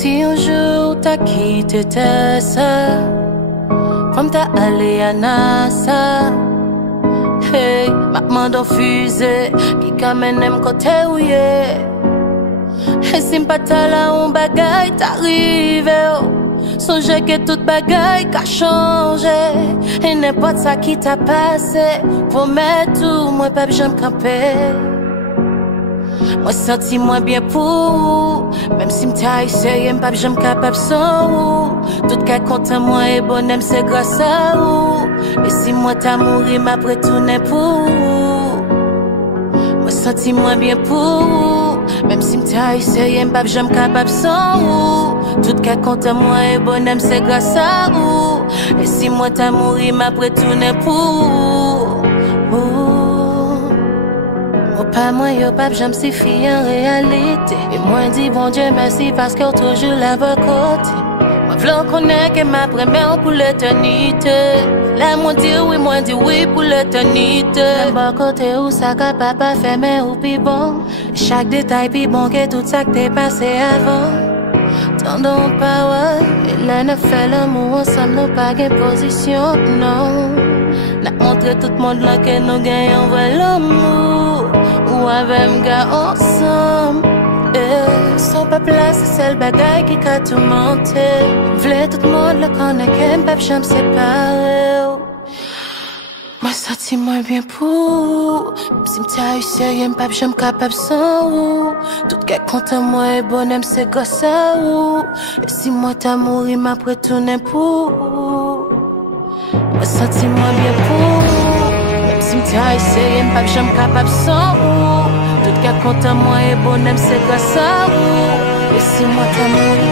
Si un jour t'as quitté ça, comme t'as allé à NASA, hey, maman d'en fusée, qui kamène même côté où yé. Et si m'pas ta la on bagaille t'arrive, songe que toute bagaille qu'a changé. Et n'importe ça qui t'a passé, pour mettre tout, moi pas j'aime camper. Moi senti moi bien pour, même si m'ta essayé m'pas j'aime capable sans ou. Tout cas content moi et bonhomme c'est grâce à ou. Et si moi t'as mouru m'a retourné pour. Moi senti moi bien pour, même si m'ta essayé m'pas j'aime capable sans ou. Tout cas content moi et bonhomme c'est grâce à ou. Et si moi t'as mouru m'a retourné pour. Pas moi, yo pas j'aime si fille en réalité. Et moi dis bon Dieu merci parce que toujours la bonne côté. Moi v'l'en connaît que ma première pour l'éternité. Là moi dis oui pour l'éternité. La bonne côté où ça capable pas faire mais ou pis bon. Chaque détail pis bon que tout ça que t'es passé avant. Tendons pas ouais. Et là ne fait l'amour ensemble nous pas gain position non. N'a montré tout le monde là que nous gagnons l'amour. Ou avec m'gars ensemble. Son peuple là c'est seul bagaille qui a tout monté. V'lait tout le monde le connaît qu'un peuple j'aime séparer. Moi senti moi bien pour. Si m'ta eu sérieux m'pap j'aime capable sans ou. Tout cas content moi et bonhomme c'est gosse à ou. Et si moi t'as mouru m'a retourné pour. Moi senti moi bien pour. Si m'ta essayé m'pas j'aime capable sans ou. Tout cas content moi et bonhomme c'est grâce à ou. Et si moi t'as mouru